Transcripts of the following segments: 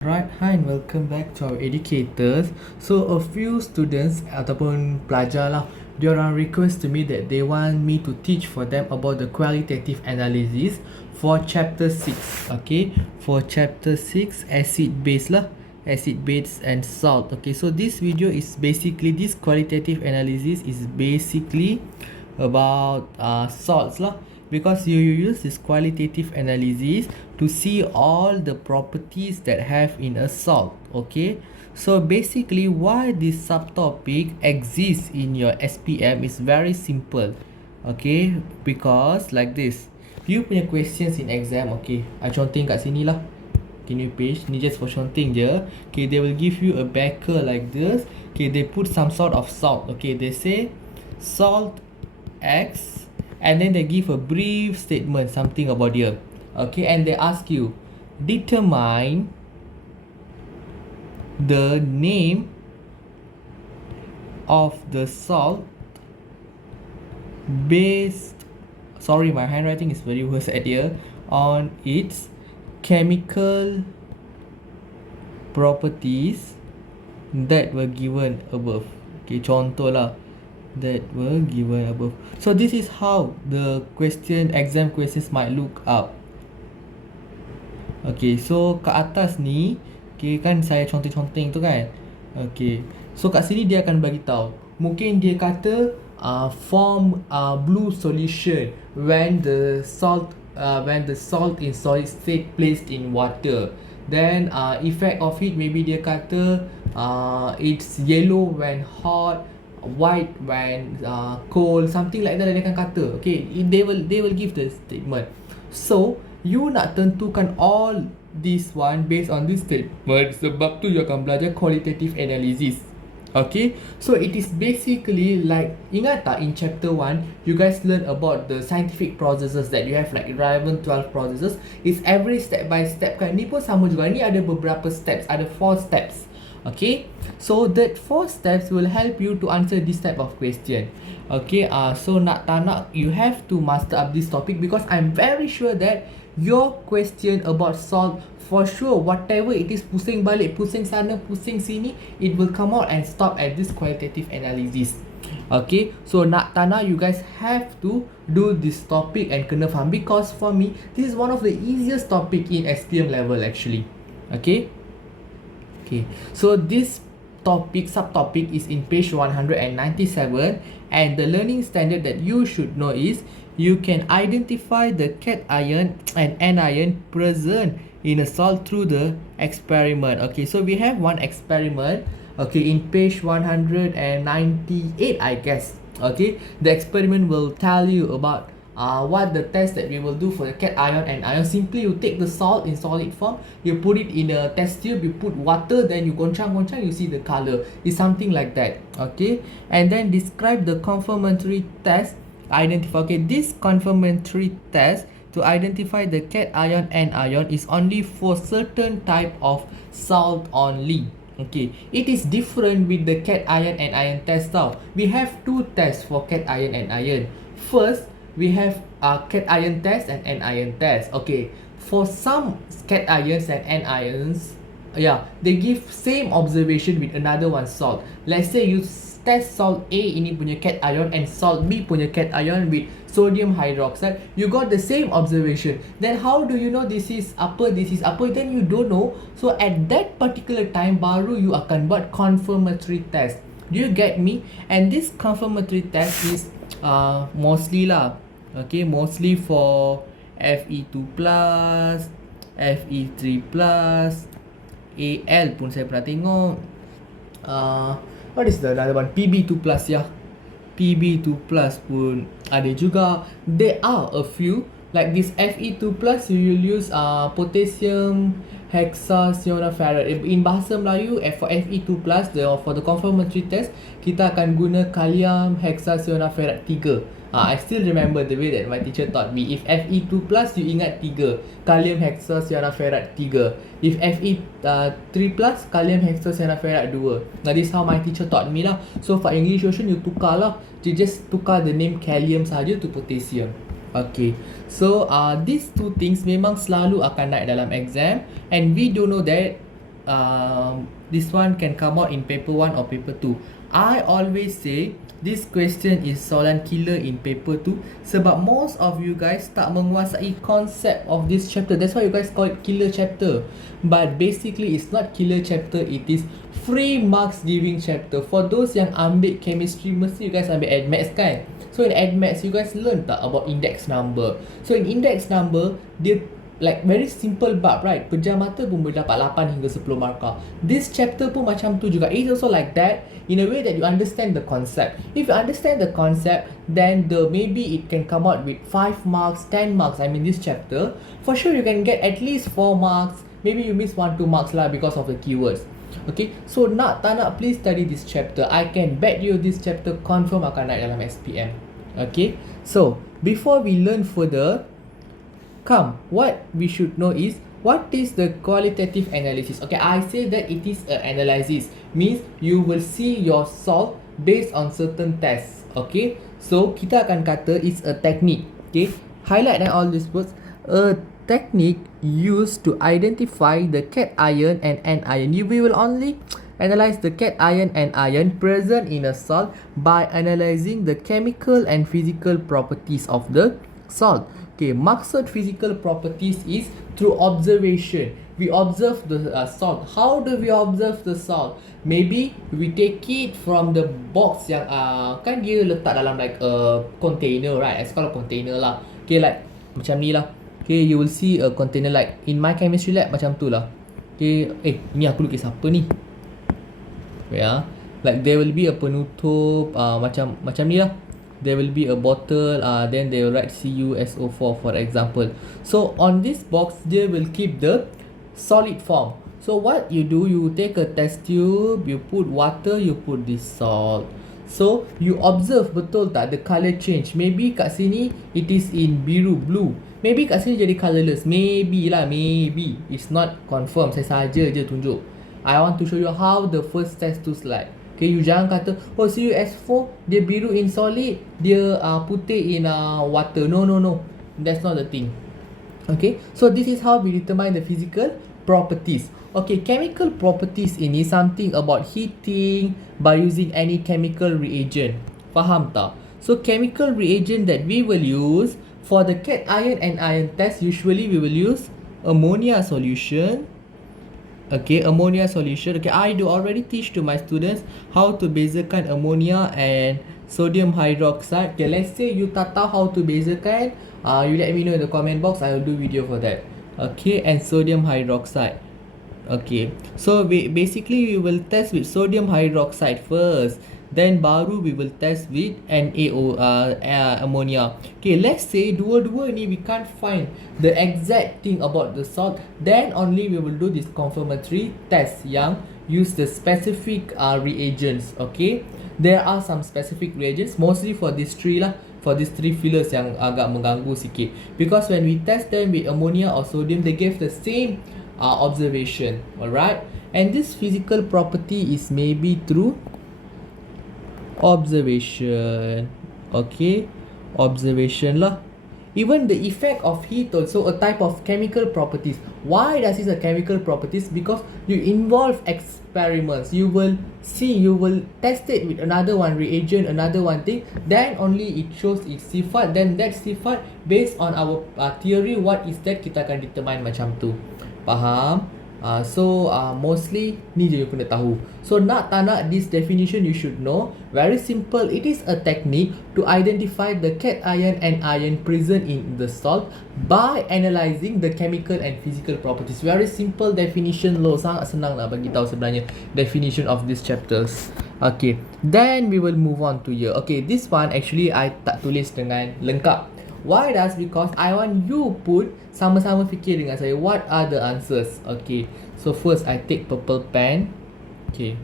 Right, hi and welcome back to our educators. So a few students ataupun pelajar lah, diorang request to me that they want me to teach for them about the qualitative analysis for chapter 6. Okay, for chapter 6 acid base lah, acid base and salt. Okay, so this video is basically, this qualitative analysis is basically about salts lah, because you use this qualitative analysis to see all the properties that have in a salt. Okay, so basically why this subtopic exists in your SPM is very simple. Okay, because like this, you punya questions in exam. Okay, I conting kat sini lah. Can you page ni just for conting je. Okay, they will give you a beaker like this. Okay, they put some sort of salt. Okay, they say salt X, and then they give a brief statement, something about here. Okay, and they ask you, determine the name of the salt based, sorry, my handwriting is very worse at here, on its chemical properties that were given above. Okay, contoh lah, that were given above. So this is how the exam questions might look up. Okay, so kat atas ni, okay, kan saya conteng-conteng tu kan. Okay, so kat sini dia akan bagi tahu. Mungkin dia kata form blue solution when the salt in solid state placed in water. Then effect of it, maybe dia kata it's yellow when hot, white when cold, something like that dia akan kata. Okay, they will give the statement. So you nak tentukan all this one based on this statement, sebab tu you akan belajar qualitative analysis. Okay, so it is basically like, ingat tak in chapter 1 you guys learn about the scientific processes that you have, like 11, 12 processes. It's every step by step kan. Ni pun sama juga, ni ada beberapa steps, ada 4 steps. Okay, so that 4 steps will help you to answer this type of question. Okay, so nak tak nak, you have to master up this topic, because I'm very sure that your question about salt, for sure, whatever it is, pusing balik, pusing sana, pusing sini, it will come out and stop at this qualitative analysis. Okay, so nak tak nak, you guys have to do this topic and kena faham, because for me, this is one of the easiest topic in SPM level actually. Okay, so this subtopic is in page 197, and the learning standard that you should know is you can identify the cation and anion present in a salt through the experiment. Okay, so we have one experiment, okay, in page 198, I guess. Okay, the experiment will tell you about what the test that we will do for the cation and ion. Simply you take the salt in solid form, you put it in a test tube, you put water, then you goncang, you see the color. It's something like that. Okay, and then describe the confirmatory test. Identify. Okay, this confirmatory test to identify the cation and ion is only for certain type of salt only. Okay, it is different with the cation and ion test now. We have 2 tests for cation and ion. First, we have cation test and anion test. Okay, for some cations and anions, yeah, they give same observation with another one salt. Let's say you test salt A ini punya cation and salt B punya cation with sodium hydroxide, you got the same observation. Then how do you know this is apa, this is apa? Then you don't know. So at that particular time baru you akan buat confirmatory test. Do you get me? And this confirmatory test is mostly lah, okay, mostly for Fe2+, Fe3+, Al pun saya pernah tengok. What is the another one? Pb2+, ya. Pb2+ pun ada juga. There are a few like this Fe2+, you will use potassium hexacyanurate. In bahasa Melayu, for Fe2+, for the confirmatory test, kita akan guna kalium hexacyanurate 3. I still remember the way that my teacher taught me. If Fe2+, you ingat 3, kalium hexacyanurate 3. If Fe3+, kalium hexacyanurate 2. Now this is how my teacher taught me lah. So for English version, you tukar lah. You just tukar the name kalium saja to potassium. Okay, so these 2 things memang selalu akan naik dalam exam, and we don't know that this one can come out in paper 1 or paper 2. I always say this question is soalan killer in paper 2 sebab most of you guys tak menguasai concept of this chapter. That's why you guys call it killer chapter. But basically it's not killer chapter, it is free marks giving chapter. For those yang ambil chemistry, mesti you guys ambil admaths kan? So in admaths you guys learn tak about index number. So in index number, dia like very simple bab, right? Pejam mata pun boleh dapat 8 hingga 10 markah. This chapter pun macam tu juga. It's also like that in a way that you understand the concept. If you understand the concept, then maybe it can come out with 5 marks, 10 marks. I mean this chapter, for sure you can get at least 4 marks. Maybe you miss 1-2 marks lah because of the keywords. Okay, so nak tak nak, please study this chapter. I can bet you this chapter confirm akan naik dalam SPM. Okay, so before we learn further, what we should know is what is the qualitative analysis. Okay, I say that it is an analysis, means you will see your salt based on certain tests. Okay, so kita akan kata it's a technique. Okay, highlight all these words. A technique used to identify the cation and anion. We will only analyze the cation and ion present in a salt by analyzing the chemical and physical properties of the salt. Okay, maksud physical properties is through observation. We observe the salt. How do we observe the salt? Maybe we take it from the box yang kan dia letak dalam like a container, right? It's called a container lah. Okay, like macam ni lah. Okay, you will see a container like in my chemistry lab macam tu lah. Okay, ni aku lukis apa ni? Yeah, like there will be a penutup macam ni lah. There will be a bottle, then they will write CuSO4 for example. So on this box, they will keep the solid form. So what you do, you take a test tube, you put water, you put this salt. So you observe betul tak the color change. Maybe kat sini it is in biru, blue. Maybe kat sini jadi colorless. Maybe lah, maybe. It's not confirm. Saya saja je tunjuk. I want to show you how the first test tubes like. Okay, you jangan kata CuS4 dia biru in solid, dia putih in water. No. That's not the thing. Okay, so this is how we determine the physical properties. Okay, chemical properties ini something about heating by using any chemical reagent. Faham tak? So chemical reagent that we will use for the cation and ion test, usually we will use ammonia solution. Okay, ammonia solution. Okay, I do already teach to my students how to bezakan ammonia and sodium hydroxide. Okay, let's say you tak tahu how to bezakan, you let me know in the comment box. I will do video for that. Okay, and sodium hydroxide. Okay, so basically we will test with sodium hydroxide first, then baru we will test with ammonia. Okay, let's say dua-dua ni we can't find the exact thing about the salt, then only we will do this confirmatory test yang use the specific reagents. Okay, there are some specific reagents mostly for these three lah, for these three fillers yang agak mengganggu sikit, because when we test them with ammonia or sodium, they give the same observation. Alright, and this physical property is maybe through observation. Okay, observation lah. Even the effect of heat also a type of chemical properties. Why does it a chemical properties? Because you involve experiments. You will see, you will test it with another one reagent, another one thing, then only it shows its sifat. Then that sifat based on our theory, what is that, kita akan determine macam tu. Faham? So mostly ni je you kena tahu. So nak tak nak, this definition you should know. Very simple. It is a technique to identify the cation and ion present in the salt by analyzing the chemical and physical properties. Very simple definition lo. Sangat senang nak bagi tahu sebenarnya definition of these chapters. Okay, then we will move on to here. Okay, this one actually I tak tulis dengan lengkap. Why does? Because I want you put sama-sama fikir dengan saya what are the answers. Okay, so first I take purple pen. Okay,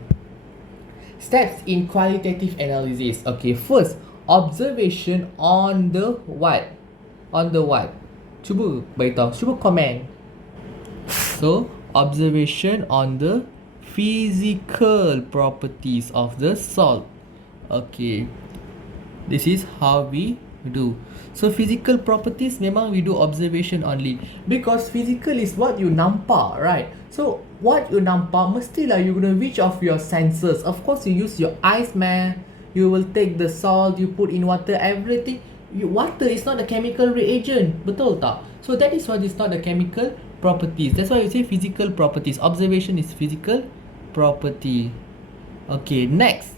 steps in qualitative analysis. Okay, first observation on the what? On the what? Cuba beritahu, cuba comment. So observation on the physical properties of the salt. Okay, this is how we do. So physical properties memang we do observation only, because physical is what you nampak, right? So what you nampak mestilah you gonna reach of your senses. Of course you use your eyes, man. You will take the salt, you put in water, everything. Water is not a chemical reagent, betul tak? So that is why it's not a chemical properties. That's why you say physical properties. Observation is physical property. Okay, next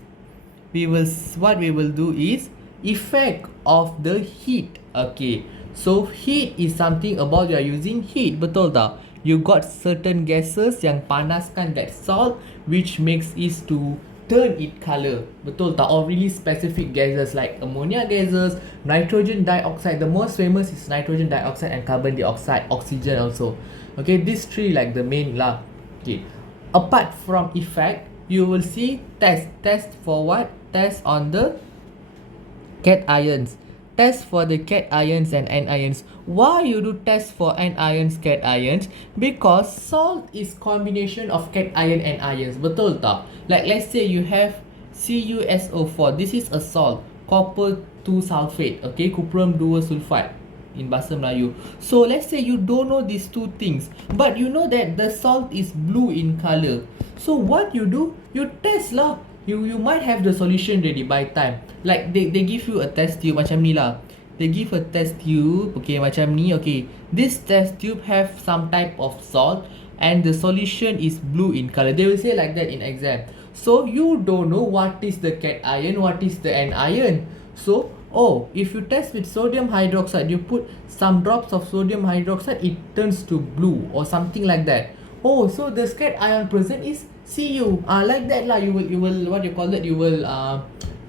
what we will do is effect of the heat. Okay, so heat is something about you are using heat, betul tak? You got certain gases yang panaskan that salt, which makes it to turn it color, betul tak? Or really specific gases like ammonia gases, nitrogen dioxide. The most famous is nitrogen dioxide and carbon dioxide, oxygen also. Okay, these three like the main lah. Okay, apart from effect, you will see test for what? Test on the cations. Test for the cations and anions. Why you do test for anions, cations? Because salt is combination of cation and ions, betul tak? Like let's say you have CuSO4. This is a salt, copper 2 sulfate, okay, cuprum 2 sulfate in bahasa Melayu. So let's say you don't know these two things, but you know that the salt is blue in color. So what you do? You test lah. You might have the solution ready by time. Like they give you a test tube macam ni lah. They give a test tube, okay, macam ni. Okay, this test tube have some type of salt and the solution is blue in color. They will say like that in exam. So you don't know what is the cation, what is the anion. So if you test with sodium hydroxide, you put some drops of sodium hydroxide, it turns to blue or something like that. So the cation present is Cu. Like that lah. You will what you call that? You will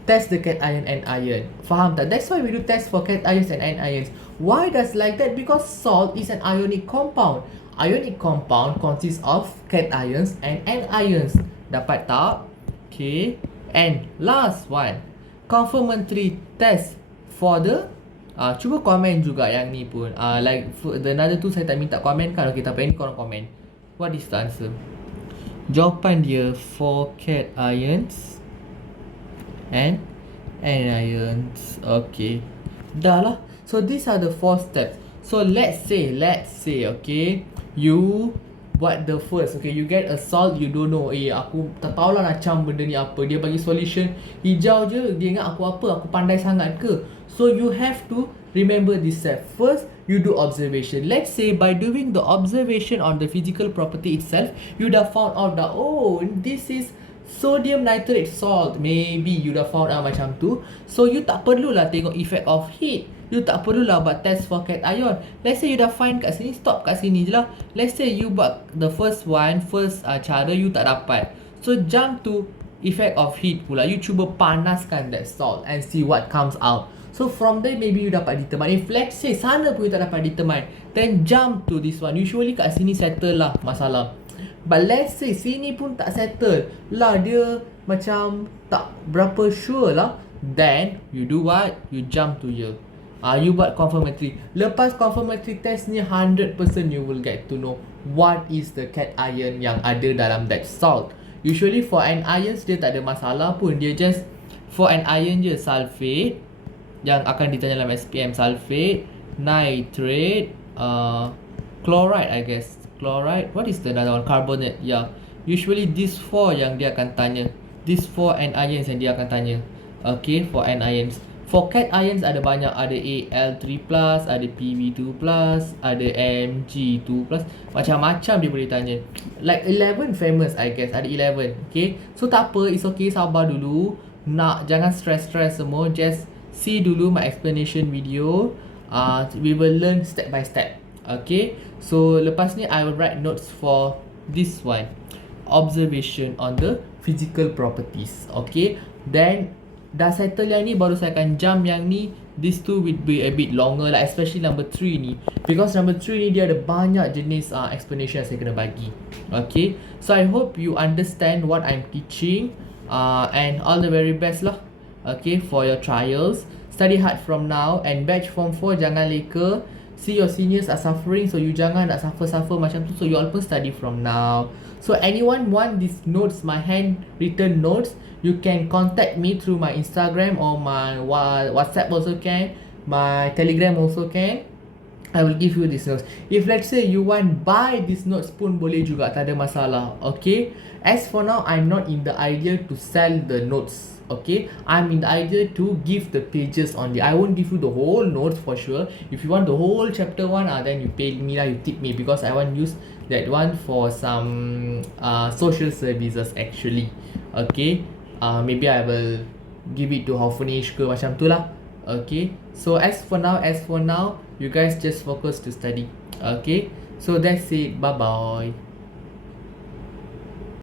test the cation and ion. Faham tak? That's why we do test for cations and anions. Why does like that? Because salt is an ionic compound. Ionic compound consists of cations and anions. Dapat tak? Okay. And last one, confirmatory test for the cuba komen juga yang ni pun. Like the another two saya tak minta komen kan. Okay, tapi ni korang komen. What is the answer? Jawapan dia for cations and anions. Okay, dah lah. So these are the 4 steps. So let's say okay, you buat the first. Okay, you get a salt, you don't know. Aku tak tahulah macam benda ni apa. Dia bagi solution hijau je, dia ingat aku apa? Aku pandai sangat ke? So you have to remember this step. First, you do observation. Let's say by doing the observation on the physical property itself, you dah found out that this is sodium nitrate salt. Maybe you dah found out macam tu. So you tak perlulah tengok effect of heat. You tak perlulah buat test for cation. Let's say you dah find kat sini, stop kat sini je lah. Let's say you buat the first cara you tak dapat. So jump to effect of heat pula. You cuba panaskan that salt and see what comes out. So from there maybe you dapat determine. If let's say sana pun you tak dapat determine, then jump to this one. Usually kat sini settle lah masalah. But let's say sini pun tak settle lah, dia macam tak berapa sure lah, then you do what? You jump to here. You buat confirmatory. Lepas confirmatory test ni 100% you will get to know what is the cation yang ada dalam that salt. Usually for anions dia tak ada masalah pun. Dia just for anion je sulfate yang akan ditanya dalam SPM, sulfate, nitrate, chloride I guess. Chloride, what is the another one? Carbonate. Yeah. Usually these 4 yang dia akan tanya. These 4 anions yang dia akan tanya. Okay, for anions. For cations ada banyak, ada Al3+, ada Pb2+, ada Mg2+, macam-macam dia boleh tanya. Like 11 famous I guess, ada 11. Okay, so tak apa, it's okay, sabar dulu. Jangan stress semua, just see dulu my explanation video. We will learn step by step. Okay, so lepas ni I will write notes for this one, observation on the physical properties. Okay, then dah settle yang ni, baru saya akan jump yang ni. These two will be a bit longer lah, especially number 3 ni, because number 3 ni dia ada banyak jenis explanation yang saya kena bagi. Okay, so I hope you understand what I'm teaching, and all the very best lah. Okay, for your trials, study hard from now, and batch form 4 jangan leka. See your seniors are suffering, so you jangan nak suffer macam tu. So you all pun study from now. So anyone want these notes, my handwritten notes, you can contact me through my Instagram or my WhatsApp also can. my Telegram also can. I will give you these notes. If let's say you want buy these notes pun boleh juga, tak ada masalah. Okay. As for now, I'm not in the idea to sell the notes. Okay. I'm in the idea to give the pages only. I won't give you the whole notes for sure. If you want the whole chapter one, then you pay me lah, you tip me, because I want use that one for some social services actually. Okay. Maybe I will give it to orphanage ke macam tu lah. Okay. So as for now, you guys just focus to study. Okay. So that's it. Bye bye.